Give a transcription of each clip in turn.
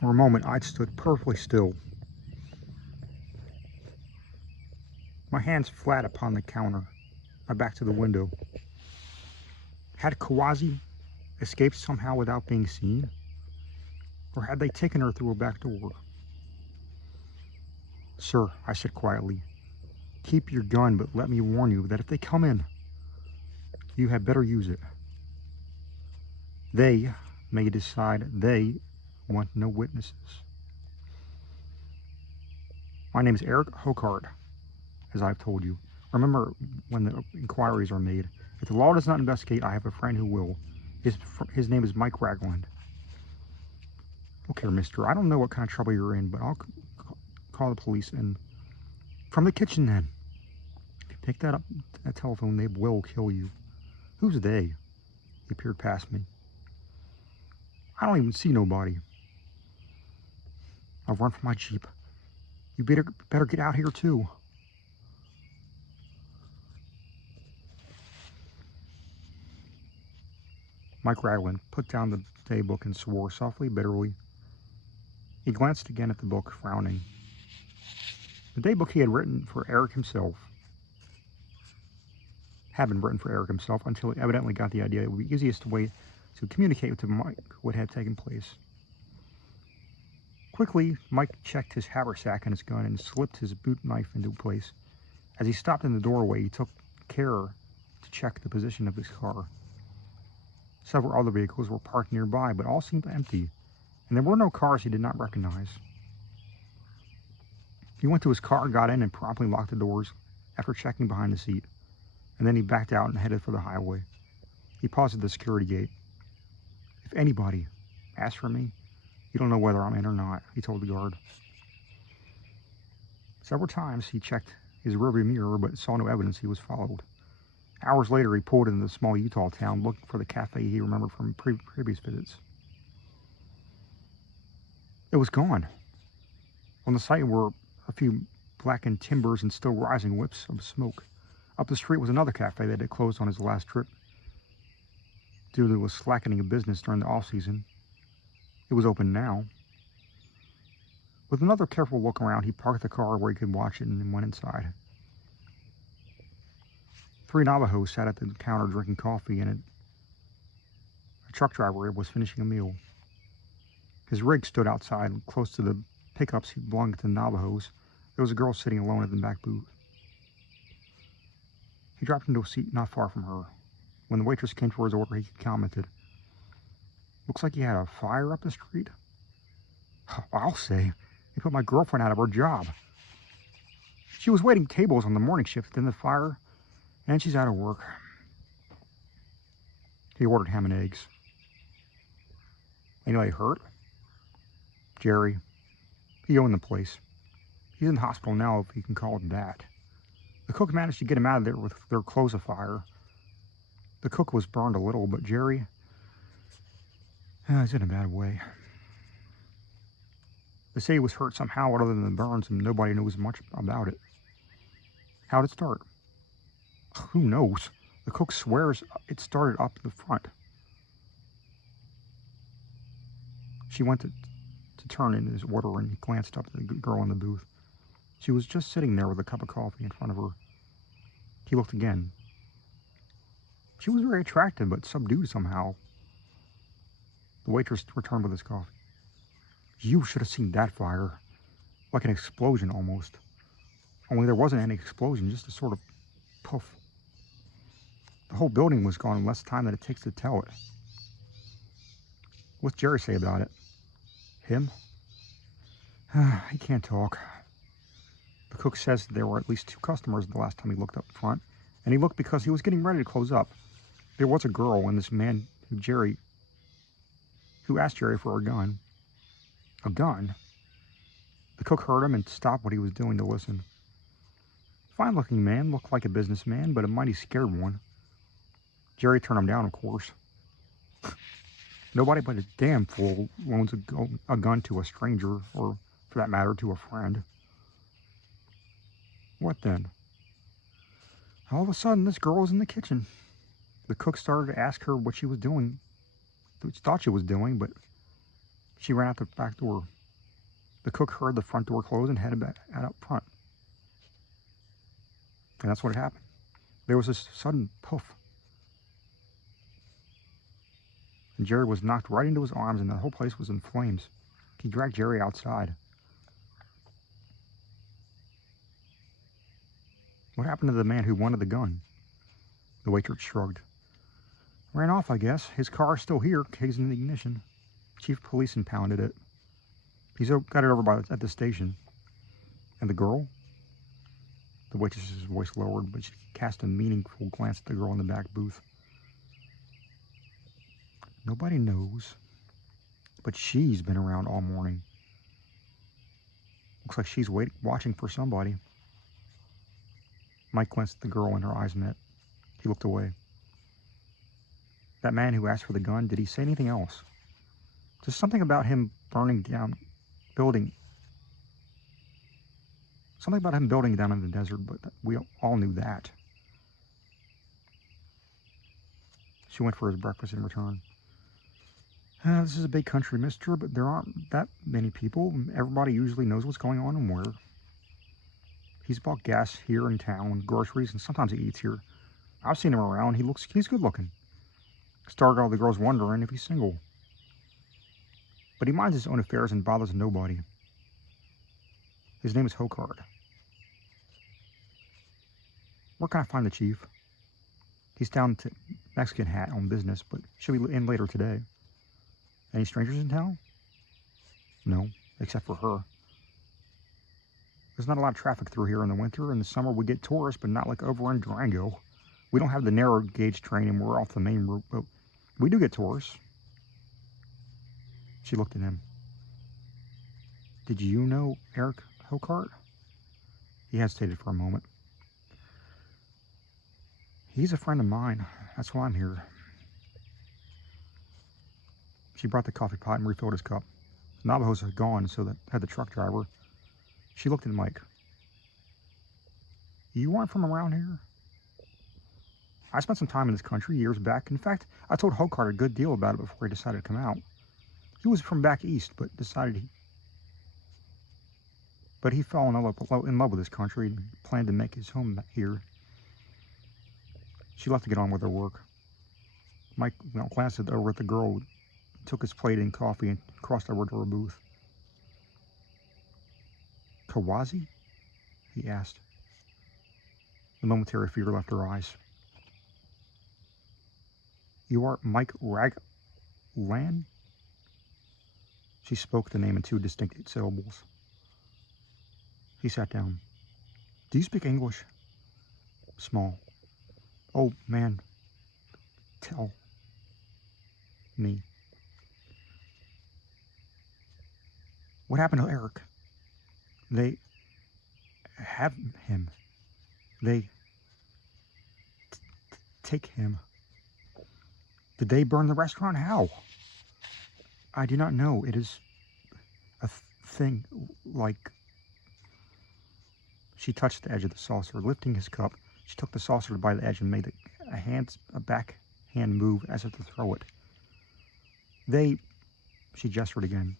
For a moment, I stood perfectly still, my hands flat upon the counter, my back to the window. Had Kawazi escaped somehow without being seen? Or had they taken her through a back door? "Sir," I said quietly, "keep your gun, but let me warn you that if they come in, you had better use it. They may decide they want no witnesses." "My name is Eric Hokart, as I've told you. Remember when the inquiries are made. If the law does not investigate, I have a friend who will. His name is Mike Ragland." "Look here, mister, I don't know what kind of trouble you're in, but I'll call the police and..." "From the kitchen, then. If you pick that telephone, they will kill you." "Who's they?" He peered past me. "I don't even see nobody." I'll run for my Jeep. "You better get out here, too." Mike Ragland put down the daybook and swore softly, bitterly. He glanced again at the book, frowning. The daybook he had written for Eric himself had been written for Eric himself until he evidently got the idea it would be the easiest way to communicate with Mike what had taken place. Quickly, Mike checked his haversack and his gun and slipped his boot knife into place. As he stopped in the doorway, he took care to check the position of his car. Several other vehicles were parked nearby, but all seemed empty, and there were no cars he did not recognize. He went to his car, got in, and promptly locked the doors after checking behind the seat, and then he backed out and headed for the highway. He paused at the security gate. "If anybody asks for me, you don't know whether I'm in or not," he told the guard. Several times he checked his rearview mirror, but saw no evidence he was followed. Hours later, he pulled into the small Utah town looking for the cafe he remembered from previous visits. It was gone. On the site were a few blackened timbers and still rising whiffs of smoke. Up the street was another cafe that had closed on his last trip due to a slackening of business during the off-season. It was open now. With another careful look around, he parked the car where he could watch it and went inside. 3 Navajos sat at the counter drinking coffee, and a truck driver was finishing a meal. His rig stood outside, close to the pickups he belonged to the Navajos. There was a girl sitting alone at the back booth. He dropped into a seat not far from her. When the waitress came for his order, he commented, "Looks like you had a fire up the street." "I'll say. They put my girlfriend out of her job. She was waiting tables on the morning shift, then the fire, and she's out of work." He ordered ham and eggs. "Anybody hurt?" "Jerry. He owned the place. He's in the hospital now, if you can call it that. The cook managed to get him out of there with their clothes afire. The cook was burned a little, but Jerry, he's in a bad way. They say he was hurt somehow other than the burns, and nobody knows much about it." "How'd it start?" "Who knows? The cook swears it started up the front." She went to turn in his order, and he glanced up at the girl in the booth. She was just sitting there with a cup of coffee in front of her. He looked again. She was very attractive, but subdued somehow. The waitress returned with his coffee. "You should have seen that fire. Like an explosion, almost. Only there wasn't any explosion, just a sort of puff. The whole building was gone in less time than it takes to tell it." "What's Jerry say about it?" "Him? He can't talk. The cook says there were at least 2 customers the last time he looked up front, and he looked because he was getting ready to close up. There was a girl and this man who asked Jerry for a gun. A gun? The cook heard him and stopped what he was doing to listen. Fine-looking man, looked like a businessman, but a mighty scared one. Jerry turned him down, of course. Nobody but a damn fool loans a gun to a stranger, or, for that matter, to a friend." "What then?" "All of a sudden, this girl was in the kitchen. The cook started to ask her what she was doing, thought she was doing, but She ran out the back door. The cook heard the front door close and headed back out front. And that's what happened. There was this sudden poof. And Jerry was knocked right into his arms, and the whole place was in flames. He dragged Jerry outside. What happened to the man who wanted the gun? The waitress shrugged. Ran off, I guess. His car's still here, keys in the ignition. Chief of police impounded it. He's got it over at the station. And the girl? The waitress's voice lowered, but she cast a meaningful glance at the girl in the back booth. Nobody knows, but she's been around all morning. Looks like she's watching for somebody. Mike glanced at the girl and her eyes met. He looked away. That man who asked for the gun, did he say anything else? Just something about him burning down, building. Something about him building down in the desert, but we all knew that. She went for his breakfast in return. This is a big country, mister, but there aren't that many people. Everybody usually knows what's going on and where. He's bought gas here in town, groceries, and sometimes he eats here. I've seen him around. He's good looking. Started all the girls wondering if he's single. But he minds his own affairs and bothers nobody. His name is Hokard. Where can I find the chief? He's down to Mexican Hat on business, but should be in later today. Any strangers in town? No, except for her. There's not a lot of traffic through here in the winter. In the summer we get tourists, but not like over in Durango. We don't have the narrow gauge train and we're off the main route, but we do get tourists. She looked at him. Did you know Eric Hokart? He hesitated for a moment. He's a friend of mine. That's why I'm here. She brought the coffee pot and refilled his cup. The Navajos had gone, so that had the truck driver. She looked at Mike. You aren't from around here? I spent some time in this country years back. In fact, I told Hokart a good deal about it before he decided to come out. He was from back east, but he fell in love with this country and planned to make his home here. She left to get on with her work. Mike glanced over at the girl, took his plate and coffee, and crossed over to her booth. Kawazi? He asked. The momentary fear left her eyes. You are Mike Raglan? She spoke the name in two distinct syllables. He sat down. Do you speak English? Small. Oh, man. Tell me. What happened to Eric? They have him. They take him. Did they burn the restaurant? How? I do not know. It is a thing like... She touched the edge of the saucer. Lifting his cup, she took the saucer by the edge and made a backhand move as if to throw it. She gestured again.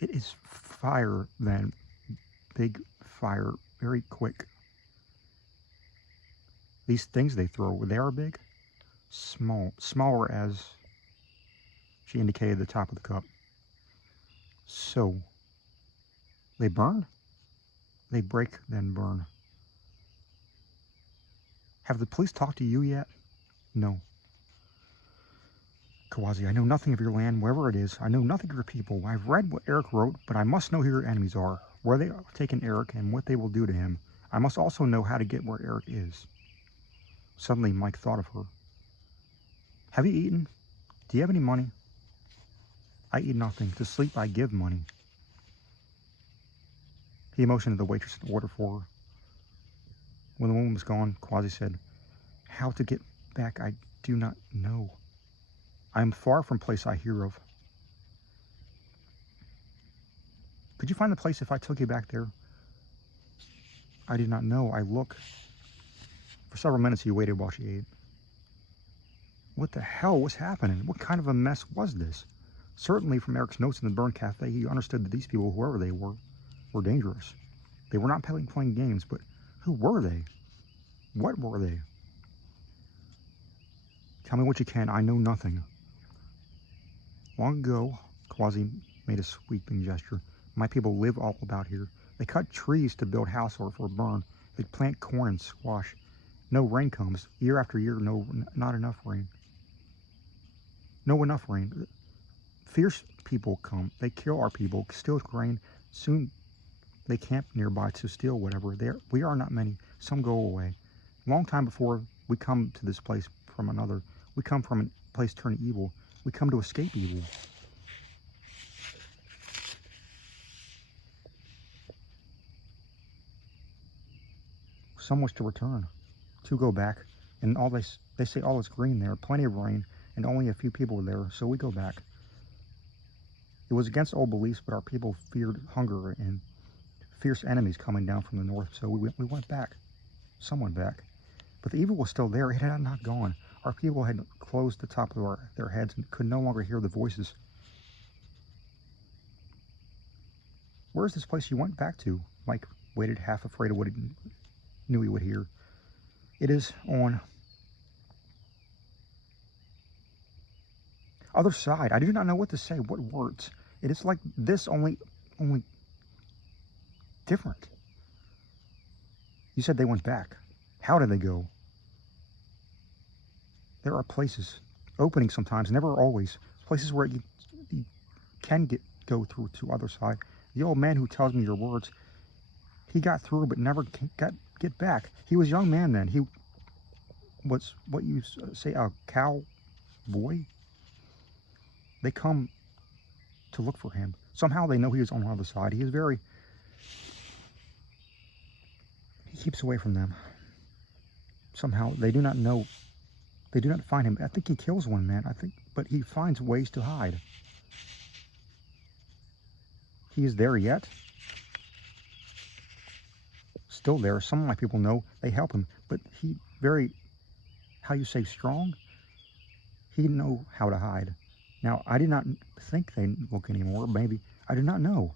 It is fire, then. Big fire, very quick. These things they throw, they are big? Small. Smaller as... She indicated the top of the cup. So, they burn? They break, then burn. Have the police talked to you yet? No. Kawazi, I know nothing of your land, wherever it is. I know nothing of your people. I've read what Eric wrote, but I must know who your enemies are, where they have taken Eric, and what they will do to him. I must also know how to get where Eric is. Suddenly, Mike thought of her. Have you eaten? Do you have any money? I eat nothing. To sleep, I give money. He motioned to the waitress to order for her. When the woman was gone, Kawazi said, How to get back, I do not know. I am far from place I hear of. Could you find the place if I took you back there? I do not know. I look. For several minutes he waited while she ate. What the hell was happening? What kind of a mess was this? Certainly from Eric's notes in the Burn Cafe, he understood that these people, whoever they were dangerous. They were not playing games, but who were they? What were they? Tell me what you can. I know nothing. Long ago, Quasi made a sweeping gesture. My people live all about here. They cut trees to build house or for burn. They plant corn and squash. No rain comes. Year after year, not enough rain. No enough rain. Fierce people come. They kill our people, steal grain. Soon they camp nearby to steal whatever. We are not many. Some go away. Long time before we come to this place from another. We come from a place turned evil. We come to escape evil. Some wish to return. Two go back, and they say all is green there, plenty of rain, and only a few people are there, so we go back. It was against old beliefs, but our people feared hunger and fierce enemies coming down from the north, so we went back. Some went back. But the evil was still there. It had not gone. Our people had closed the top of their heads and could no longer hear the voices. Where's this place you went back to? Mike waited, half afraid of what he knew he would hear. It is on other side. I do not know what to say. What words? It is like this, only different. You said they went back. How did they go? There are places, openings sometimes, never always, places where you can go through to other side. The old man who tells me your words, he got through but never get back. He was a young man then. He was what you say, a cowboy. They come to look for him. Somehow they know he is on the other side. He is he keeps away from them. Somehow they do not know. They do not find him. I think he kills one man, but he finds ways to hide. He is there yet. Still there. Some of my people know. They help him, but he how you say, strong? He didn't know how to hide. Now, I did not think they look anymore. Maybe. I do not know.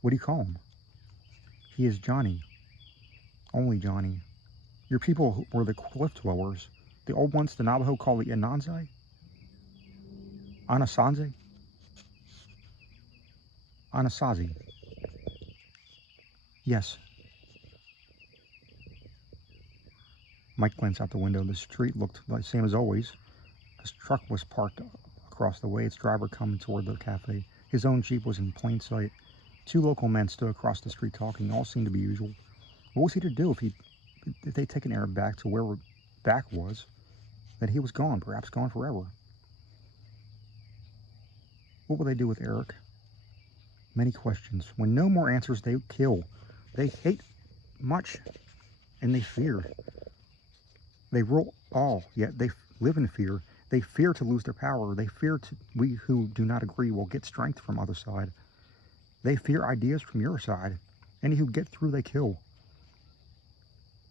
What do you call him? He is Johnny. Only Johnny. Your people were the cliff dwellers. The old ones, the Navajo call the Ananzai? Anasazi? Anasazi. Yes. Mike glanced out the window. The street looked the same as always. His truck was parked across the way, its driver coming toward the cafe. His own Jeep was in plain sight. Two local men stood across the street talking. All seemed to be usual. What was he to do if they'd taken Eric back to where back was? That he was gone, perhaps gone forever. What will they do with Eric? Many questions. When no more answers, they kill. They hate much, and they fear. They rule all, yet they live in fear. They fear to lose their power. They fear we who do not agree will get strength from other side. They fear ideas from your side. Any who get through, they kill.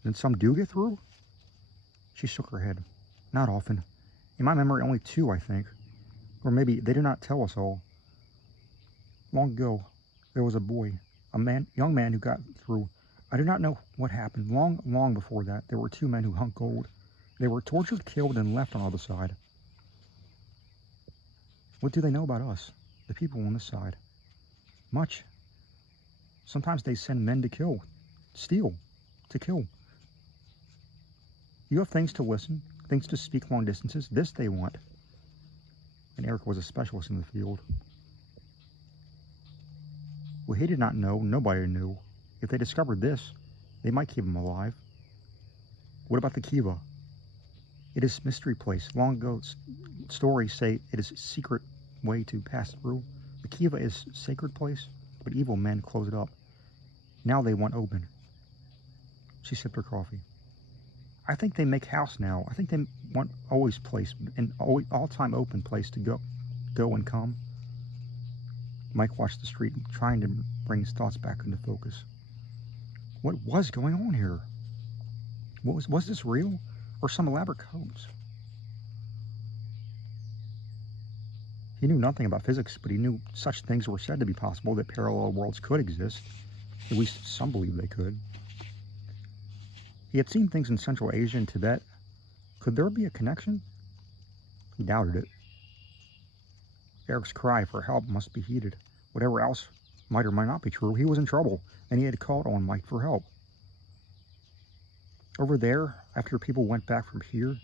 And some do get through? She shook her head. Not often. In my memory, only two, I think. Or maybe they do not tell us all. Long ago, there was a boy, young man who got through. I do not know what happened. Long before that, there were two men who hunt gold. They were tortured, killed, and left on the other side. What do they know about us, the people on this side? Much. Sometimes they send men to kill, steal, to kill. You have things to listen, things to speak long distances. This they want. And Eric was a specialist in the field. Well, he did not know. Nobody knew. If they discovered this, they might keep him alive. What about the Kiva? It is a mystery place. Long ago, stories say it is a secret way to pass through. The Kiva is a sacred place, but evil men close it up. Now they want open. She sipped her coffee. I think they make house now. I think they want always place, an all-time open place to go and come. Mike watched the street, trying to bring his thoughts back into focus. What was going on here? Was this real, or some elaborate codes? He knew nothing about physics, but he knew such things were said to be possible, that parallel worlds could exist. At least some believed they could. He had seen things in Central Asia and Tibet. Could there be a connection? He doubted it. Eric's cry for help must be heeded. Whatever else might or might not be true, he was in trouble, and he had called on Mike for help. Over there, after people went back from here,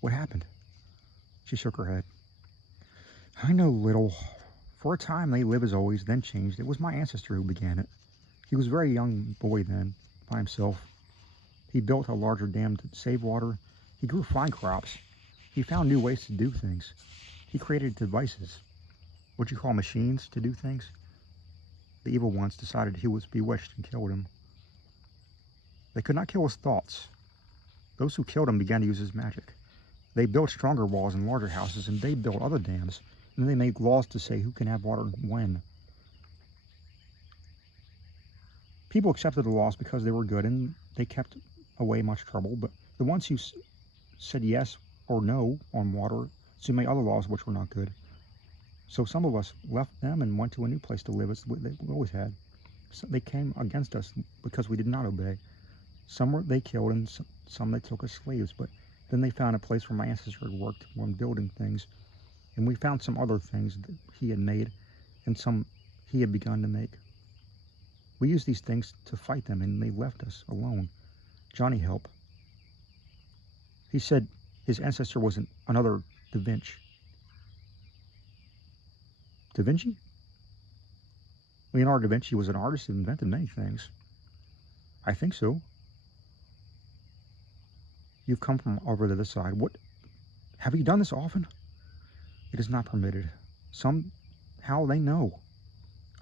what happened? She shook her head. I know little. For a time they lived as always, then changed. It was my ancestor who began it. He was a very young boy then, by himself. He built a larger dam to save water. He grew fine crops. He found new ways to do things. He created devices. What you call machines to do things? The evil ones decided he was bewitched and killed him. They could not kill his thoughts. Those who killed him began to use his magic. They built stronger walls and larger houses, and they built other dams, and then they made laws to say who can have water and when. People accepted the laws because they were good, and they kept away much trouble, but the ones who said yes or no on water soon made other laws which were not good. So some of us left them and went to a new place to live as we always had. So they came against us because we did not obey. Some they killed, and some they took as slaves, but then they found a place where my ancestor had worked on building things, and we found some other things that he had made, and some he had begun to make. We used these things to fight them, and they left us alone. Johnny helped. He said his ancestor was another Da Vinci. Da Vinci? Leonardo da Vinci was an artist who invented many things. I think so. You've come from over the other side. What? Have you done this often? It is not permitted. Somehow they know.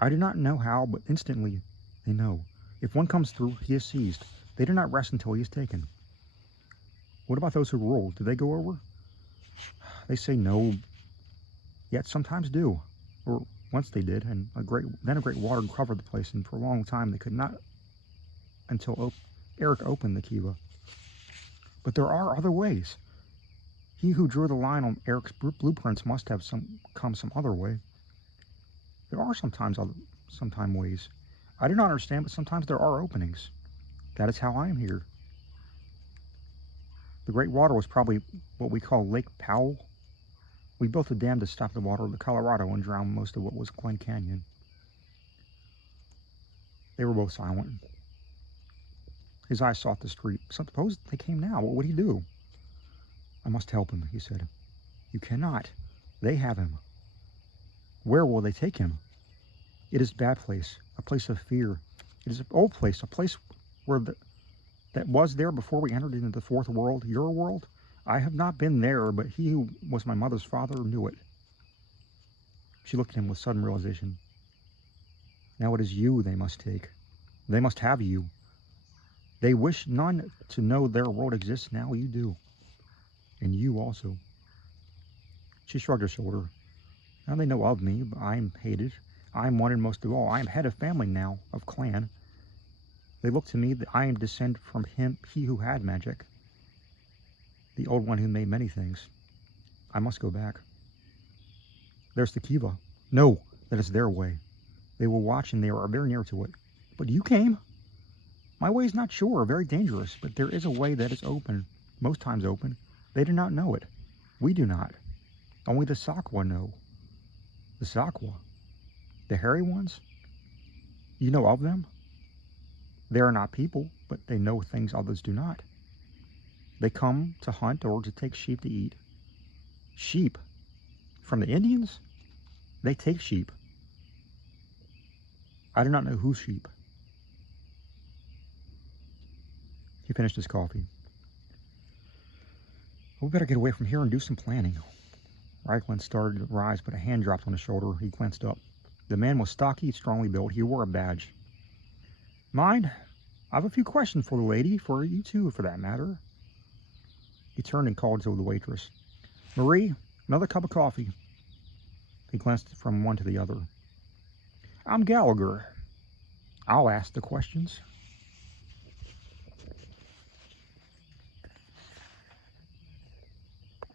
I do not know how, but instantly they know. If one comes through, he is seized. They do not rest until he is taken. What about those who rule? Do they go over? They say no, yet sometimes do. Or once they did, and then a great water covered the place, and for a long time they could not until Eric opened the kiva. But there are other ways. He who drew the line on Eric's blueprints must have come some other way. There are sometimes ways. I do not understand, but sometimes there are openings. That is how I am here. The Great Water was probably what we call Lake Powell. We built a dam to stop the water of the Colorado and drown most of what was Glen Canyon. They were both silent. His eyes sought the street. Suppose they came now. What would he do? I must help him, he said. You cannot. They have him. Where will they take him? It is a bad place, a place of fear. It is an old place, a place where that was there before we entered into the fourth world, your world. I have not been there, but he who was my mother's father knew it. She looked at him with sudden realization. Now it is you they must take. They must have you. They wish none to know their world exists. Now you do. And you also. She shrugged her shoulder. Now they know of me, but I am hated. I am wanted most of all. I am head of family now, of clan. They look to me that I am descended from he who had magic. The old one who made many things. I must go back. There's the kiva. No, that is their way. They will watch, and they are very near to it. But you came. My way is not sure, very dangerous, but there is a way that is open, most times open. They do not know it. We do not. Only the Sakwa know. The Sakwa? The hairy ones? You know of them? They are not people, but they know things others do not. They come to hunt or to take sheep to eat. Sheep? From the Indians? They take sheep. I do not know whose sheep. He finished his coffee. We better get away from here and do some planning. Reichland started to rise, but a hand dropped on his shoulder. He glanced up. The man was stocky, strongly built. He wore a badge. Mind? I have a few questions for the lady, for you too, for that matter. He turned and called to the waitress. Marie, another cup of coffee. He glanced from one to the other. I'm Gallagher. I'll ask the questions.